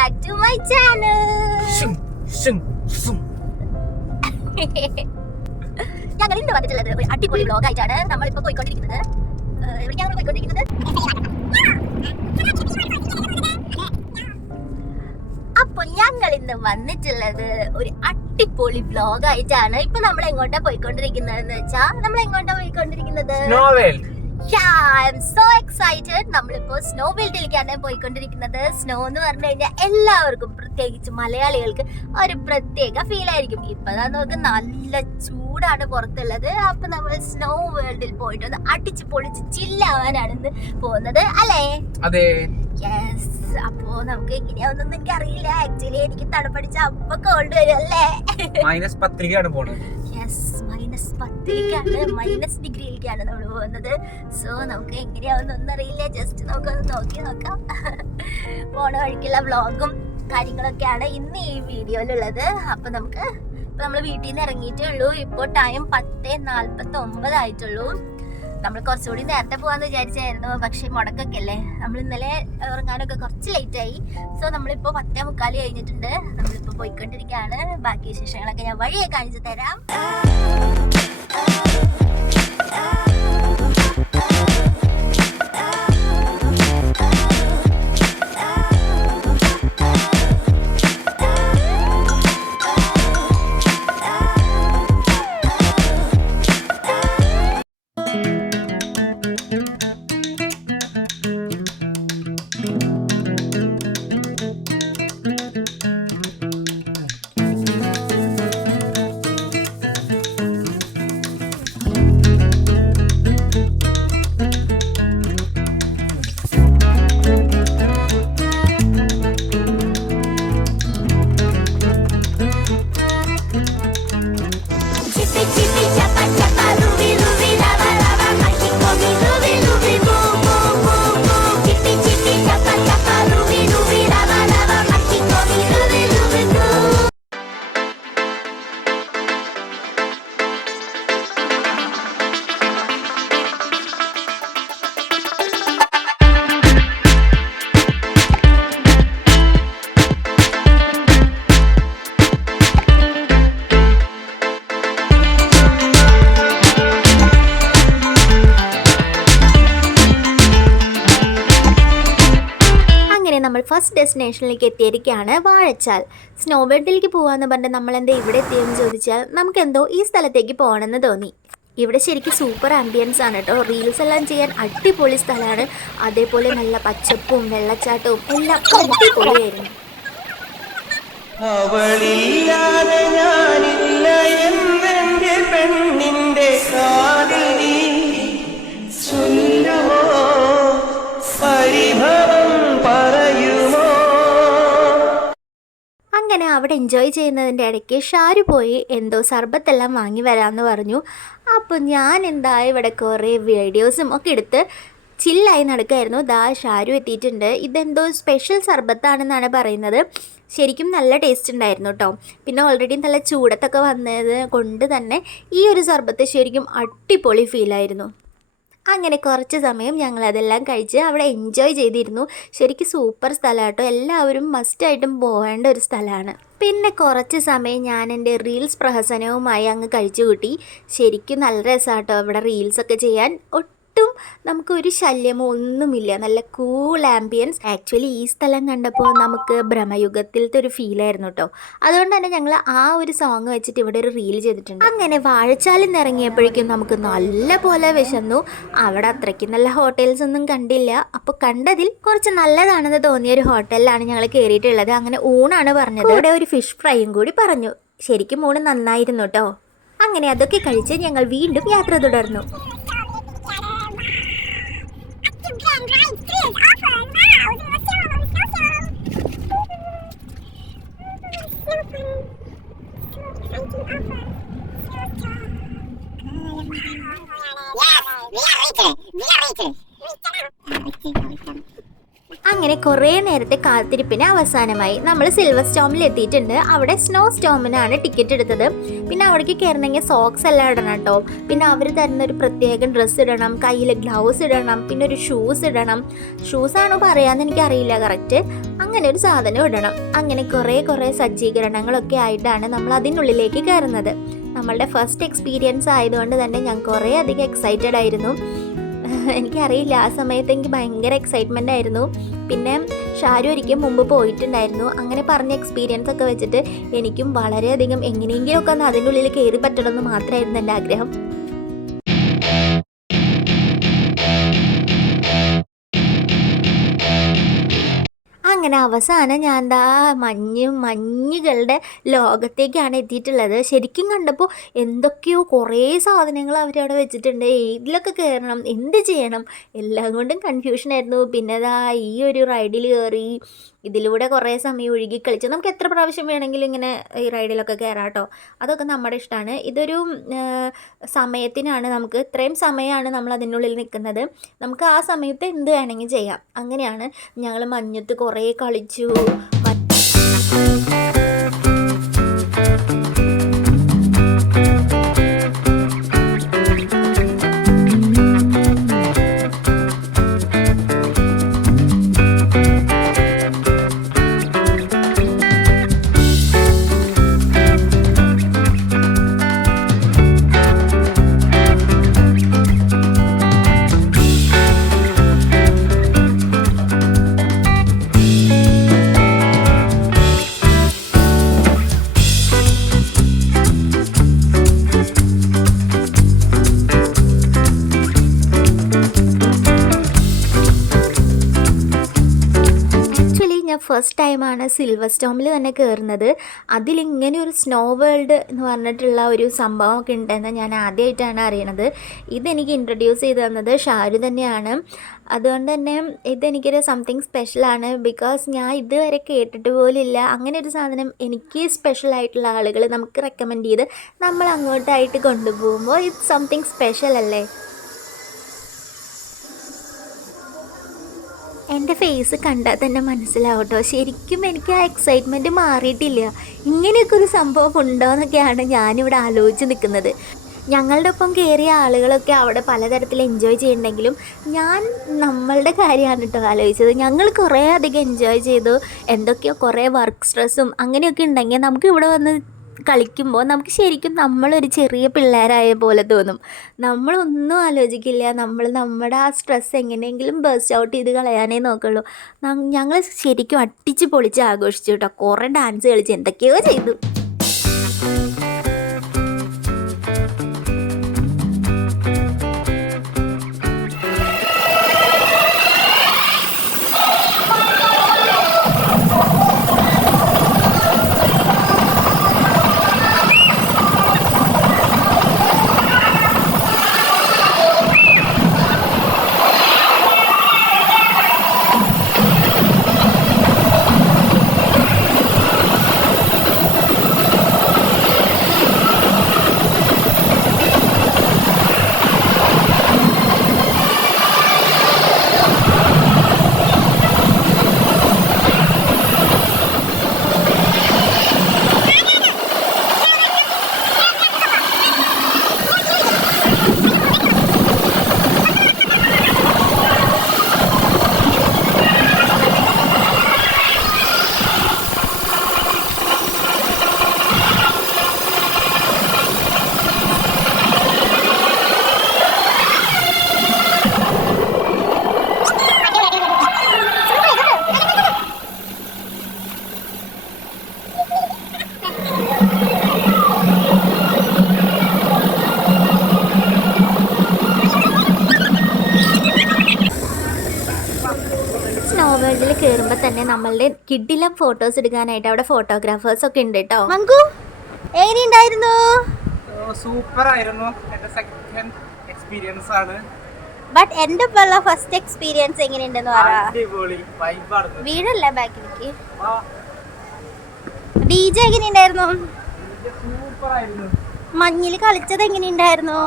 back to my channel. ഞങ്ങൾ ഇന്ന് വന്നിട്ടുള്ളത് ഒരു അടിപൊളി വ്ലോഗ് ആയിട്ടാണ്. നമ്മളിപ്പോ പോയിക്കൊണ്ടിരിക്കുന്നത് അപ്പൊ ഞങ്ങൾ ഇന്ന് വന്നിട്ടുള്ളത് ഒരു അടിപൊളി വ്ലോഗ് ആയിട്ടാണ്. ഇപ്പൊ നമ്മൾ എങ്ങോട്ടാ പോയിക്കൊണ്ടിരിക്കുന്നതെന്ന് വെച്ചാ I'm so excited. നമ്മളിപ്പോ സ്നോ വേൾഡിലേക്കാണ് പോയിക്കൊണ്ടിരിക്കുന്നത്. സ്നോ എന്ന് പറഞ്ഞു കഴിഞ്ഞാൽ എല്ലാവർക്കും, പ്രത്യേകിച്ച് മലയാളികൾക്ക് ഒരു പ്രത്യേക ഫീൽ ആയിരിക്കും. ഇപ്പൊ നമുക്ക് നല്ല ചൂടാണ് പുറത്തുള്ളത്. അപ്പൊ നമ്മൾ സ്നോ വേൾഡിൽ പോയിട്ട് ഒന്ന് അടിച്ച് പൊളിച്ച് ചില്ലാവാനാണ് ഇന്ന് പോകുന്നത്, അല്ലേ? അതെ. യെസ്. അപ്പോ നമുക്ക് എങ്ങനെയാവുന്നൊന്നും എനിക്ക് അറിയില്ല. ആക്ച്വലി എനിക്ക് തണുപ്പടിച്ച അപ്പൊ കോൾഡ് വരും, അല്ലേ? -10 പോണത്. യെസ്, -10 ഡിഗ്രിയിലേക്കാണ് നമ്മൾ പോകുന്നത്. സോ നമുക്ക് എങ്ങനെയാവുന്നൊന്നും അറിയില്ല. ജസ്റ്റ് നമുക്കൊന്ന് നോക്കാം. പോണ വഴിക്കുള്ള വ്ളോഗും കാര്യങ്ങളൊക്കെയാണ് ഇന്ന് ഈ വീഡിയോയിലുള്ളത്. അപ്പൊ നമ്മൾ വീട്ടിൽ നിന്ന് ഇറങ്ങിയിട്ടേ ഉള്ളൂ. ഇപ്പോൾ ടൈം 10:49 ആയിട്ടുള്ളൂ. നമ്മൾ കുറച്ചുകൂടി നേരത്തെ പോകാന്ന് വിചാരിച്ചായിരുന്നു, പക്ഷെ മുടക്കൊക്കെ അല്ലേ. നമ്മൾ ഇന്നലെ ഇറങ്ങാനൊക്കെ കുറച്ച് ലേറ്റായി. സോ നമ്മളിപ്പോൾ 10:45 കഴിഞ്ഞിട്ടുണ്ട്. നമ്മളിപ്പോൾ പോയിക്കൊണ്ടിരിക്കുകയാണ്. ബാക്കി വിശേഷങ്ങളൊക്കെ ഞാൻ വഴിയെ കാണിച്ചു തരാം. നമ്മൾ ഫസ്റ്റ് ഡെസ്റ്റിനേഷനിലേക്ക് എത്തിയിരിക്കുകയാണ്, വാഴച്ചാൽ. സ്നോ വേൾഡിലേക്ക് പോകാമെന്ന് പറഞ്ഞിട്ട് നമ്മളെന്താ ഇവിടെ എത്തിയെന്ന് ചോദിച്ചാൽ നമുക്കെന്തോ ഈ സ്ഥലത്തേക്ക് പോകണമെന്ന് തോന്നി. ഇവിടെ ശരിക്കും സൂപ്പർ ആംബിയൻസ് ആണ് കേട്ടോ. റീൽസ് എല്ലാം ചെയ്യാൻ അടിപൊളി സ്ഥലമാണ്. അതേപോലെ നല്ല പച്ചപ്പും വെള്ളച്ചാട്ടവും എല്ലാം അടിപൊളിയായിരുന്നു. അങ്ങനെ അവിടെ എൻജോയ് ചെയ്യുന്നതിൻ്റെ ഇടയ്ക്ക് ഷാരു പോയി എന്തോ സർബത്തെല്ലാം വാങ്ങി വരാമെന്ന് പറഞ്ഞു. അപ്പോൾ ഞാൻ ഇവിടെ കുറേ വീഡിയോസും ഒക്കെ എടുത്ത് ചില്ലായി നടക്കുമായിരുന്നു. ഷാരു എത്തിയിട്ടുണ്ട്. ഇതെന്തോ സ്പെഷ്യൽ സർബത്താണെന്നാണ് പറയുന്നത്. ശരിക്കും നല്ല ടേസ്റ്റ് ഉണ്ടായിരുന്നു കേട്ടോ. പിന്നെ ഓൾറെഡി നല്ല ചൂടത്തൊക്കെ വന്നത് കൊണ്ട് തന്നെ ഈ ഒരു സർബത്ത് ശരിക്കും അടിപൊളി ഫീലായിരുന്നു. അങ്ങനെ കുറച്ച് സമയം ഞങ്ങളതെല്ലാം കഴിച്ച് അവിടെ എൻജോയ് ചെയ്തിരുന്നു. ശരിക്കും സൂപ്പർ സ്ഥലമാണ് കേട്ടോ. എല്ലാവരും മസ്റ്റായിട്ടും പോകേണ്ട ഒരു സ്ഥലമാണ്. പിന്നെ കുറച്ച് സമയം ഞാൻ എൻ്റെ റീൽസ് പ്രഹസനവുമായി അങ്ങ് കഴിച്ചു കൂട്ടി. ശരിക്കും നല്ല രസമാണ് കേട്ടോ ഇവിടെ റീൽസൊക്കെ ചെയ്യാൻ. നമുക്കൊരു ശല്യമോ ഒന്നുമില്ല. നല്ല കൂൾ ആംബിയൻസ്. ആക്ച്വലി ഈ സ്ഥലം കണ്ടപ്പോൾ നമുക്ക് ഭ്രമയുഗത്തിലത്തെ ഒരു ഫീലായിരുന്നു കേട്ടോ. അതുകൊണ്ട് തന്നെ ഞങ്ങൾ ആ ഒരു സോങ് വെച്ചിട്ട് ഇവിടെ ഒരു റീൽ ചെയ്തിട്ടുണ്ട്. അങ്ങനെ വാഴച്ചാലിൽ നിന്ന് ഇറങ്ങിയപ്പോഴേക്കും നമുക്ക് നല്ല പോലെ വിശന്നു. അവിടെ അത്രയ്ക്ക് നല്ല ഹോട്ടൽസ് ഒന്നും കണ്ടില്ല. അപ്പോൾ കണ്ടതിൽ കുറച്ച് നല്ലതാണെന്ന് തോന്നിയ ഒരു ഹോട്ടലിലാണ് ഞങ്ങൾ കയറിയിട്ടുള്ളത്. അങ്ങനെ ഊണാണ് പറഞ്ഞത്. ഇവിടെ ഒരു ഫിഷ് ഫ്രൈയും കൂടി പറഞ്ഞു. ശരിക്കും ഊണ് നന്നായിരുന്നു കേട്ടോ. അങ്ങനെ അതൊക്കെ കഴിച്ച് ഞങ്ങൾ വീണ്ടും യാത്ര തുടർന്നു. അങ്ങനെ കുറേ നേരത്തെ കാത്തിരിപ്പിന് അവസാനമായി. നമ്മൾ SilverStormൽ എത്തിയിട്ടുണ്ട്. അവിടെ SnowStormനാണ് ടിക്കറ്റ് എടുത്തത്. പിന്നെ അവിടേക്ക് കയറണമെങ്കിൽ സോക്സ് എല്ലാം ഇടണം കേട്ടോ. പിന്നെ അവർ തരുന്ന ഒരു പ്രത്യേകം ഡ്രസ്സ് ഇടണം, കയ്യിൽ ഗ്ലൗസ് ഇടണം, പിന്നെ ഒരു ഷൂസ് ഇടണം. ഷൂസാണോ പറയാമെന്ന് എനിക്കറിയില്ല കറക്റ്റ്. അങ്ങനെ ഒരു സാധനം ഇടണം. അങ്ങനെ കുറേ സജ്ജീകരണങ്ങളൊക്കെ ആയിട്ടാണ് നമ്മൾ അതിനുള്ളിലേക്ക് കയറുന്നത്. നമ്മളുടെ ഫസ്റ്റ് എക്സ്പീരിയൻസ് ആയതുകൊണ്ട് തന്നെ ഞാൻ കുറേ അധികം എക്സൈറ്റഡ് ആയിരുന്നു. എനിക്കറിയില്ല, ആ സമയത്ത് എനിക്ക് ഭയങ്കര എക്സൈറ്റ്മെൻ്റ് ആയിരുന്നു. പിന്നെ ഷാരു ഒരിക്കൽ മുമ്പ് പോയിട്ടുണ്ടായിരുന്നു. അങ്ങനെ പറഞ്ഞ എക്സ്പീരിയൻസ് ഒക്കെ വെച്ചിട്ട് എനിക്കും വളരെയധികം എങ്ങനെയെങ്കിലുമൊക്കെ ഒന്ന് അതിൻ്റെ ഉള്ളിൽ കയറി പറ്റണമെന്ന് മാത്രമായിരുന്നു എൻ്റെ ആഗ്രഹം. അങ്ങനെ അവസാനം ഞാൻ എന്താ മഞ്ഞുകളുടെ ലോകത്തേക്കാണ് എത്തിയിട്ടുള്ളത്. ശരിക്കും കണ്ടപ്പോൾ എന്തൊക്കെയോ കുറേ സാധനങ്ങൾ അവരവിടെ വെച്ചിട്ടുണ്ട്. ഏതിലൊക്കെ കയറണം, എന്ത് ചെയ്യണം, എല്ലാം കൊണ്ടും കൺഫ്യൂഷനായിരുന്നു. പിന്നെ അതാ ഈ ഒരു റൈഡിൽ കയറി ഇതിലൂടെ കുറേ സമയം ഒഴുകി കളിച്ചു. നമുക്ക് എത്ര പ്രാവശ്യം വേണമെങ്കിലും ഇങ്ങനെ ഈ റൈഡിലൊക്കെ കയറാം കേട്ടോ. അതൊക്കെ നമ്മുടെ ഇഷ്ടമാണ്. ഇതൊരു സമയത്തിനാണ്, നമുക്ക് ഇത്രയും സമയമാണ് നമ്മൾ അതിനുള്ളിൽ നിൽക്കുന്നത്. നമുക്ക് ആ സമയത്ത് എന്ത് വേണമെങ്കിൽ ചെയ്യാം. അങ്ങനെയാണ് ഞങ്ങൾ മഞ്ഞത്ത് കുറേ കളിച്ചു. ഫസ്റ്റ് ടൈമാണ് SilverStormൽ തന്നെ കയറുന്നത്. അതിലിങ്ങനെ ഒരു സ്നോ വേൾഡ് എന്ന് പറഞ്ഞിട്ടുള്ള ഒരു സംഭവമൊക്കെ ഉണ്ടെന്ന് ഞാൻ ആദ്യമായിട്ടാണ് അറിയണത്. ഇതെനിക്ക് ഇൻട്രൊഡ്യൂസ് ചെയ്ത് തന്നത് ഷാരു തന്നെയാണ്. അതുകൊണ്ട് തന്നെ ഇതെനിക്കൊരു സംതിങ് സ്പെഷ്യലാണ്. ബിക്കോസ് ഞാൻ ഇതുവരെ കേട്ടിട്ട് പോലില്ല. അങ്ങനെ ഒരു സാധനം എനിക്ക് സ്പെഷ്യലായിട്ടുള്ള ആളുകൾ നമുക്ക് റെക്കമെൻഡ് ചെയ്ത് നമ്മൾ അങ്ങോട്ടായിട്ട് കൊണ്ടുപോകുമ്പോൾ ഇത് സംതിങ് സ്പെഷ്യൽ അല്ലേ. എൻ്റെ ഫേസ് കണ്ടാൽ തന്നെ മനസ്സിലാവും കേട്ടോ. ശരിക്കും എനിക്ക് ആ എക്സൈറ്റ്മെൻറ്റ് മാറിയിട്ടില്ല. ഇങ്ങനെയൊക്കെ ഒരു സംഭവം ഉണ്ടോ എന്നൊക്കെയാണ് ഞാനിവിടെ ആലോചിച്ച് നിൽക്കുന്നത്. ഞങ്ങളുടെ ഒപ്പം കയറിയ ആളുകളൊക്കെ അവിടെ പലതരത്തിൽ എൻജോയ് ചെയ്യുന്നുണ്ടെങ്കിലും ഞാൻ നമ്മളുടെ കാര്യമാണ് കേട്ടോ ആലോചിച്ചത്. ഞങ്ങൾ കുറേ അധികം എൻജോയ് ചെയ്തു. എന്തൊക്കെയോ കുറേ വർക്ക് സ്ട്രെസ്സും അങ്ങനെയൊക്കെ ഉണ്ടെങ്കിൽ നമുക്ക് ഇവിടെ വന്ന് കളിക്കുമ്പോൾ നമുക്ക് ശരിക്കും നമ്മളൊരു ചെറിയ പിള്ളേരായ പോലെ തോന്നും. നമ്മളൊന്നും ആലോചിക്കില്ല. നമ്മുടെ ആ സ്ട്രെസ് എങ്ങനെയെങ്കിലും ബേസ്റ്റ് ഔട്ട് ചെയ്ത് കളയാനേ നോക്കുള്ളൂ. ഞങ്ങൾ ശരിക്കും അടിച്ച് പൊളിച്ച് ആഘോഷിച്ചു കേട്ടോ. കുറേ ഡാൻസ് കളിച്ച് എന്തൊക്കെയോ ചെയ്തു. വേൾഡിൽ കയറുമ്പോൾ തന്നെ നമ്മളുടെ കിഡിലും ഫോട്ടോസ് എടുക്കാനായിട്ട് അവിടെ ഫോട്ടോഗ്രാഫേഴ്സ് ഒക്കെ ഉണ്ട് കേട്ടോ. മങ്കു എങ്ങനെയുണ്ടായിരുന്നു? സൂപ്പർ ആയിരുന്നു. എന്റെ സെക്കൻഡ് എക്സ്പീരിയൻസ് ആണ്. ബട്ട് എന്റെ ഫസ്റ്റ് എക്സ്പീരിയൻസ് എങ്ങനെയുണ്ടെന്ന് പറയാ. വീടല്ലേ ബാക്കിലേക്ക്. DJ എങ്ങനെയുണ്ടായിരുന്നു? മഞ്ഞിൽ കളിച്ചത് എങ്ങനെയുണ്ടായിരുന്നു?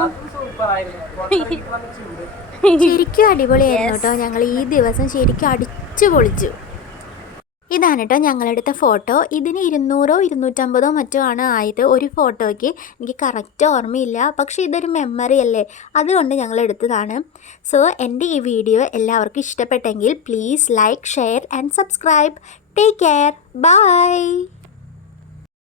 ശരിക്കും അടിപൊളിയായിരുന്നു കേട്ടോ. ഞങ്ങൾ ഈ ദിവസം ശരിക്കും അടിച്ചു പൊളിച്ചു. ഇതാണ് കേട്ടോ ഞങ്ങളെടുത്ത ഫോട്ടോ. ഇതിന് 200 250 മറ്റോ ആണ് ആയത് ഒരു ഫോട്ടോയ്ക്ക്. എനിക്ക് കറക്റ്റ് ഓർമ്മയില്ല, പക്ഷേ ഇതൊരു മെമ്മറി അല്ലേ, അതുകൊണ്ട് ഞങ്ങൾ എടുത്തതാണ്. സോ എൻ്റെ ഈ വീഡിയോ എല്ലാവർക്കും ഇഷ്ടപ്പെട്ടെങ്കിൽ please like, share and subscribe. Take care, by.